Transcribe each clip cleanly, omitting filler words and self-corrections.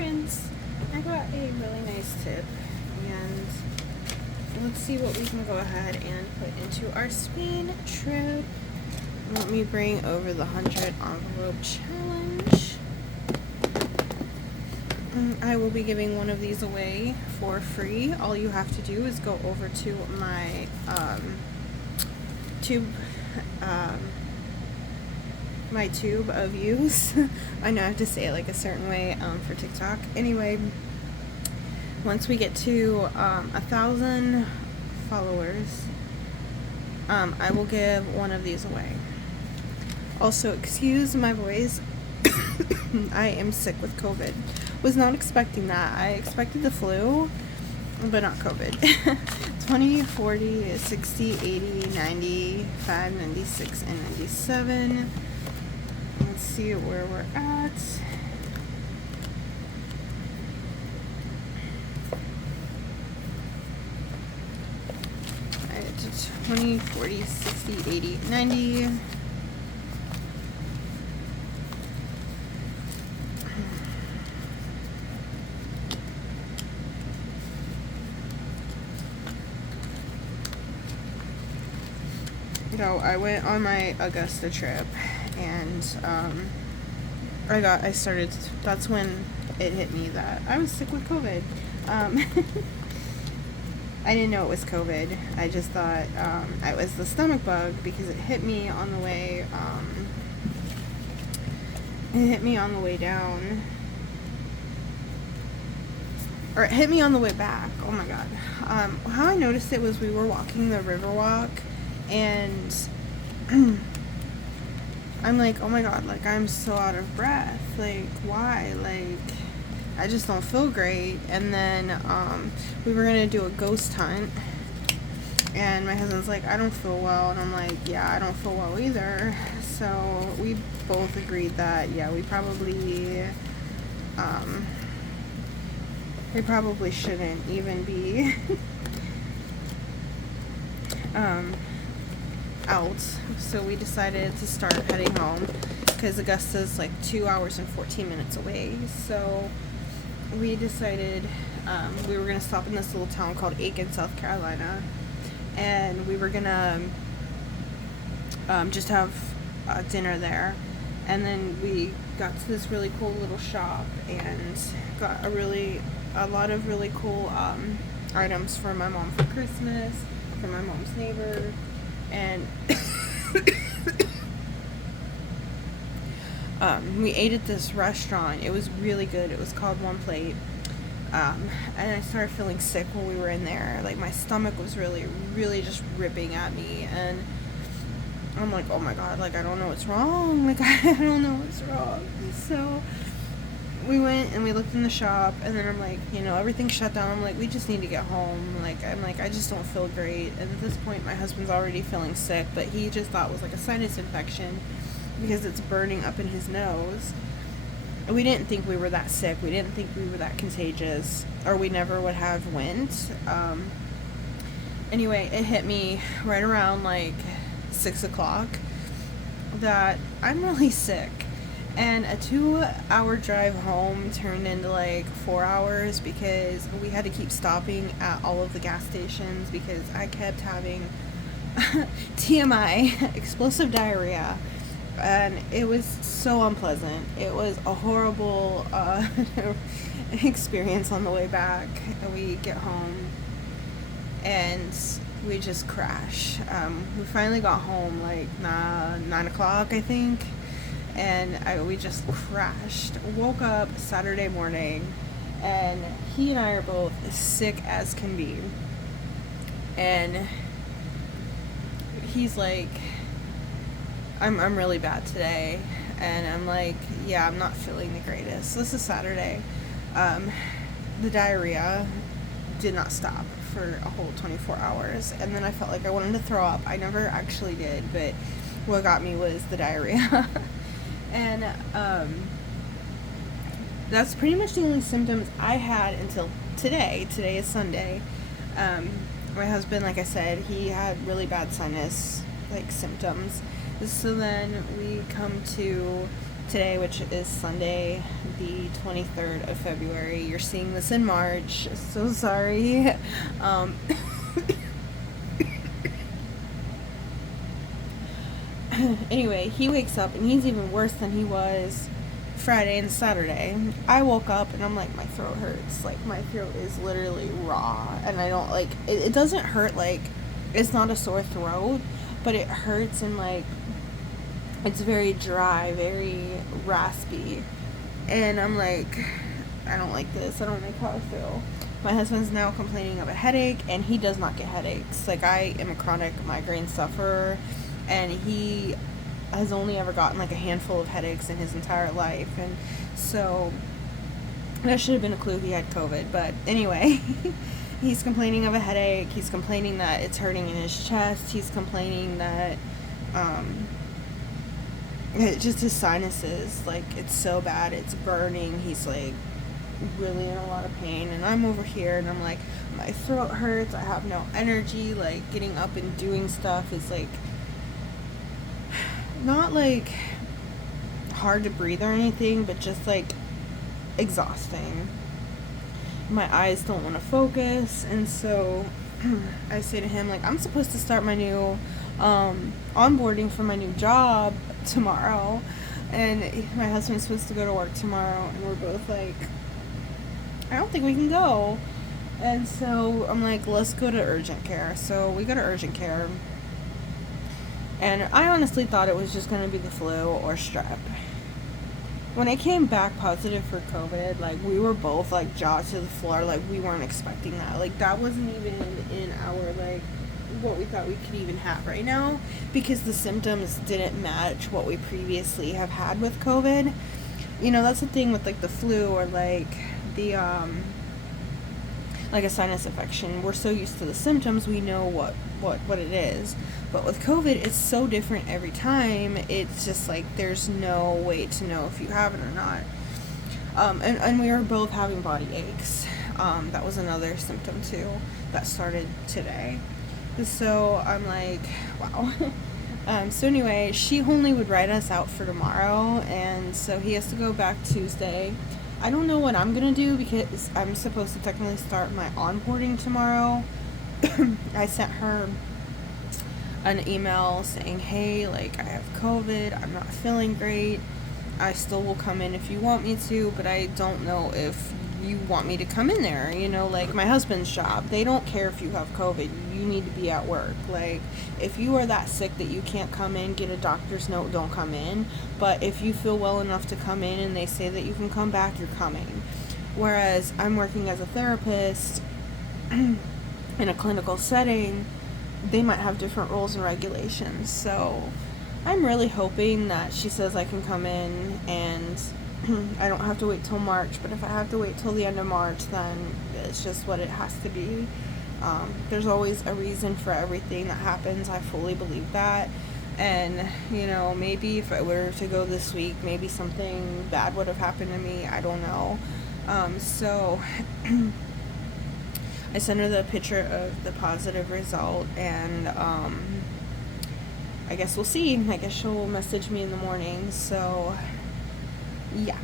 friends, I got a really nice tip, and let's see what we can go ahead and put into our Spain trip. Let me bring over the 100 envelope challenge. I will be giving one of these away for free. All you have to do is go over to my my tube of views. I know I have to say it like a certain way for TikTok. Anyway, once we get to 1,000 followers, I will give one of these away. Also, excuse my voice. I am sick with COVID. Was not expecting that. I expected the flu, but not COVID. 20, 40, 60, 80, 95, 96, and 97. Let's see where we're at. Alright, 20, 40, 60, 80, 90. So I went on my Augusta trip, and that's when it hit me that I was sick with COVID. I didn't know it was COVID. I just thought it was the stomach bug because it hit me on the way. It hit me on the way down, or it hit me on the way back. Oh my god! How I noticed it was we were walking the Riverwalk. And I'm like, oh my god, like, I'm so out of breath. Like, why? Like, I just don't feel great. And then we were gonna do a ghost hunt, and my husband's like, I don't feel well. And I'm like, yeah, I don't feel well either. So we both agreed that, yeah, we probably shouldn't even be out. So we decided to start heading home because Augusta's like 2 hours and 14 minutes away. So we decided we were gonna stop in this little town called Aiken, South Carolina, and we were gonna just have dinner there. And then we got to this really cool little shop and got a lot of really cool items for my mom for Christmas, for my mom's neighbor. And we ate at this restaurant. It was really good. It was called One Plate. And I started feeling sick when we were in there. Like, my stomach was really, really just ripping at me. And I'm like, oh my god, like, I don't know what's wrong. Like, I don't know what's wrong. So we went and we looked in the shop, and then I'm like, everything's shut down. I'm like, we just need to get home. I'm like, I just don't feel great. And at this point, my husband's already feeling sick, but he just thought it was like a sinus infection because it's burning up in his nose. We didn't think we were that sick. We didn't think we were that contagious, or we never would have went. Anyway, it hit me right around like 6 o'clock that I'm really sick. And a 2-hour drive home turned into like 4 hours because we had to keep stopping at all of the gas stations because I kept having TMI, explosive diarrhea. And it was so unpleasant. It was a horrible experience on the way back. We get home and we just crash. We finally got home like 9 o'clock, I think. And we just crashed. Woke up Saturday morning, and he and I are both as sick as can be. And he's like, I'm really bad today. And I'm like, yeah, I'm not feeling the greatest. This is Saturday. The diarrhea did not stop for a whole 24 hours. And then I felt like I wanted to throw up. I never actually did, but what got me was the diarrhea. And that's pretty much the only symptoms I had until today. Today is Sunday. My husband, like I said, he had really bad sinus symptoms. So then we come to today, which is Sunday, the 23rd of February. You're seeing this in March. So sorry. Um, anyway, he wakes up and he's even worse than he was Friday and Saturday. I woke up and I'm like, my throat hurts. Like, my throat is literally raw. And I don't, like, it doesn't hurt, like, it's not a sore throat, but it hurts and, like, it's very dry, very raspy. And I'm like, I don't like this. I don't like how I feel. My husband's now complaining of a headache, and he does not get headaches. Like, I am a chronic migraine sufferer, and he has only ever gotten like a handful of headaches in his entire life. And so that should have been a clue he had COVID. But anyway, he's complaining of a headache. He's complaining that it's hurting in his chest. He's complaining that just his sinuses, like, it's so bad, it's burning. He's like really in a lot of pain, and I'm over here and I'm like, my throat hurts, I have no energy. Like, getting up and doing stuff is like not like hard to breathe or anything, but just like exhausting. My eyes don't want to focus. And so I say to him, like, I'm supposed to start my new onboarding for my new job tomorrow, and my husband's supposed to go to work tomorrow, and we're both like, I don't think we can go. And so I'm like, let's go to urgent care. So we go to urgent care, and I honestly thought it was just going to be the flu or strep. When I came back positive for COVID, like, we were both like jaw to the floor. Like, we weren't expecting that. Like, that wasn't even in our, like, what we thought we could even have right now, because the symptoms didn't match what we previously have had with COVID. You know, that's the thing with like the flu or like the like a sinus infection. We're so used to the symptoms, we know what it is. But with COVID, it's so different every time. It's just like there's no way to know if you have it or not. And we were both having body aches. That was another symptom too that started today. So I'm like, wow. So anyway, she only would write us out for tomorrow, and so he has to go back Tuesday. I don't know what I'm gonna do, because I'm supposed to technically start my onboarding tomorrow. I sent her an email saying, hey, like, I have COVID, I'm not feeling great, I still will come in if you want me to, but I don't know if you want me to come in there. You know, like my husband's job, they don't care if you have COVID, you need to be at work. Like, if you are that sick that you can't come in, get a doctor's note, don't come in. But if you feel well enough to come in and they say that you can come back, you're coming. Whereas I'm working as a therapist in a clinical setting, they might have different rules and regulations. So I'm really hoping that she says I can come in and I don't have to wait till March. But if I have to wait till the end of March, then it's just what it has to be. There's always a reason for everything that happens. I fully believe that. And, you know, maybe if I were to go this week, maybe something bad would have happened to me. I don't know. So I sent her the picture of the positive result, and I guess we'll see. I guess she'll message me in the morning. So yeah,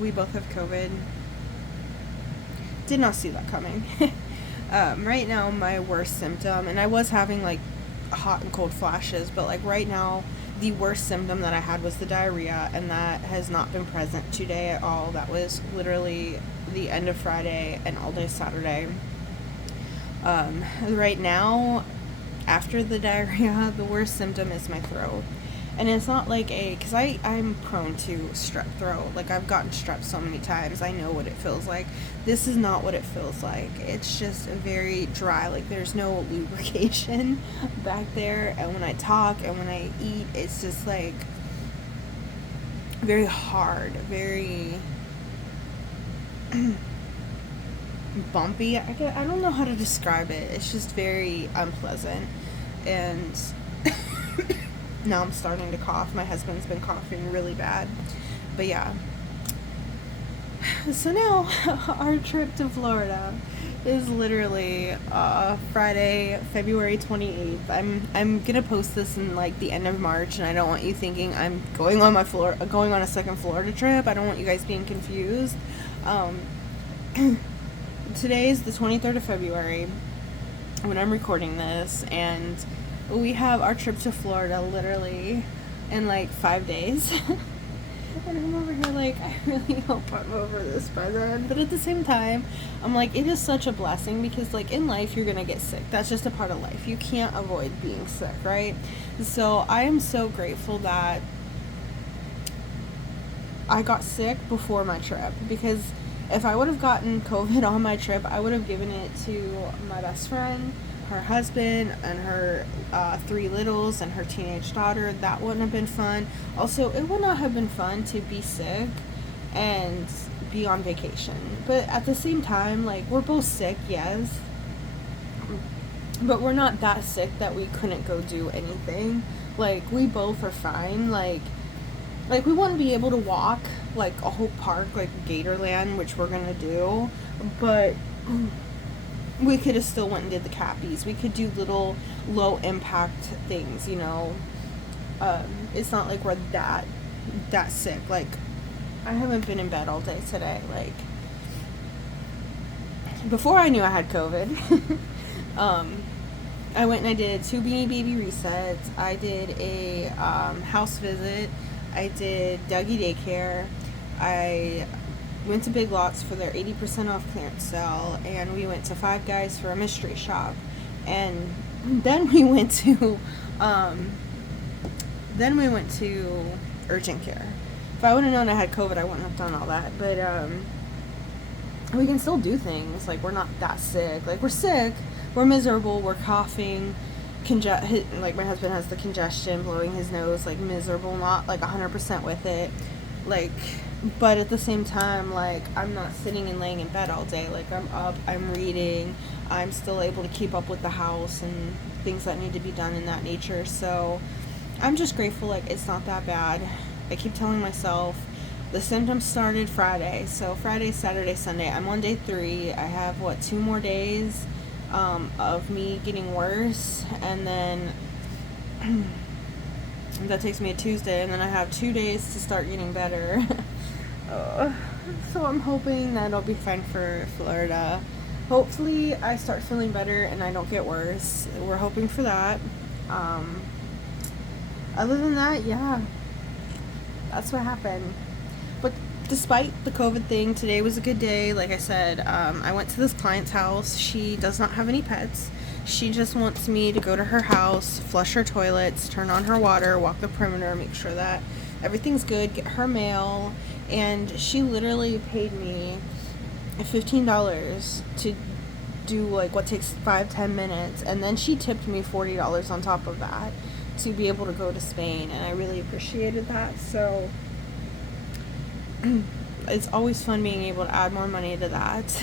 we both have COVID. Did not see that coming. Right now, my worst symptom, and I was having like hot and cold flashes, but like right now, the worst symptom that I had was the diarrhea, and that has not been present today at all. That was literally the end of Friday and all day Saturday. Right now, after the diarrhea, the worst symptom is my throat. And it's not like because I'm prone to strep throat. Like, I've gotten strep so many times. I know what it feels like. This is not what it feels like. It's just very dry. Like, there's no lubrication back there. And when I talk and when I eat, it's just like very hard, very bumpy. I don't know how to describe it. It's just very unpleasant. And now I'm starting to cough. My husband's been coughing really bad. But yeah. So now, our trip to Florida is literally Friday, February 28th. I'm gonna post this in like the end of March, and I don't want you thinking I'm going on a second Florida trip. I don't want you guys being confused. Um, Today is the 23rd of February when I'm recording this, and we have our trip to Florida literally in like 5 days. And I'm over here like, I really hope I'm over this by then. But at the same time, I'm like, it is such a blessing because, like, in life, you're gonna get sick. That's just a part of life. You can't avoid being sick, right? So I am so grateful that I got sick before my trip, because if I would have gotten COVID on my trip, I would have given it to my best friend, her husband, and her 3 littles and her teenage daughter. That wouldn't have been fun. Also, it would not have been fun to be sick and be on vacation. But at the same time, like, we're both sick, yes, but we're not that sick that we couldn't go do anything. Like, we both are fine. Like, we wouldn't be able to walk like a whole park like Gatorland, which we're gonna do, but we could have still went and did the Cappies. We could do little low impact things, you know. It's not like we're that sick. Like, I haven't been in bed all day today. Like, before I knew I had COVID, I went and I did 2 Beanie Baby resets. I did a house visit. I did Dougie Daycare. I went to Big Lots for their 80% off clearance sale, and we went to Five Guys for a mystery shop, and then we went to urgent care. If I would have known I had COVID, I wouldn't have done all that. But we can still do things. Like, we're not that sick. Like, we're sick, we're miserable, we're coughing. Like, my husband has the congestion, blowing his nose, like, miserable, not like 100% with it. Like, but at the same time, like, I'm not sitting and laying in bed all day. Like, I'm up, I'm reading, I'm still able to keep up with the house and things that need to be done in that nature. So I'm just grateful, like, it's not that bad. I keep telling myself the symptoms started Friday. So Friday, Saturday, Sunday, I'm on day 3. I have 2 more days of me getting worse, and then that takes me to Tuesday, and then I have 2 days to start getting better. So I'm hoping that I'll be fine for Florida. Hopefully I start feeling better and I don't get worse. We're hoping for that. Other than that, yeah, that's what happened. But despite the COVID thing, today was a good day. Like I said, I went to this client's house. She does not have any pets. She just wants me to go to her house, flush her toilets, turn on her water, walk the perimeter, make sure that everything's good, get her mail. And she literally paid me $15 to do like what takes 5-10 minutes, and then she tipped me $40 on top of that to be able to go to Spain, and I really appreciated that. So it's always fun being able to add more money to that.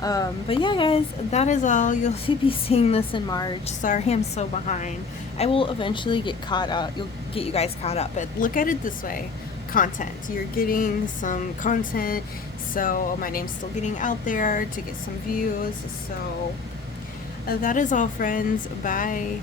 But yeah, guys, that is all. You'll be seeing this in March. Sorry I'm so behind. I will eventually get caught up. You'll get you guys caught up. But look at it this way. Content. You're getting some content. So my name's still getting out there to get some views. So that is all, friends. Bye.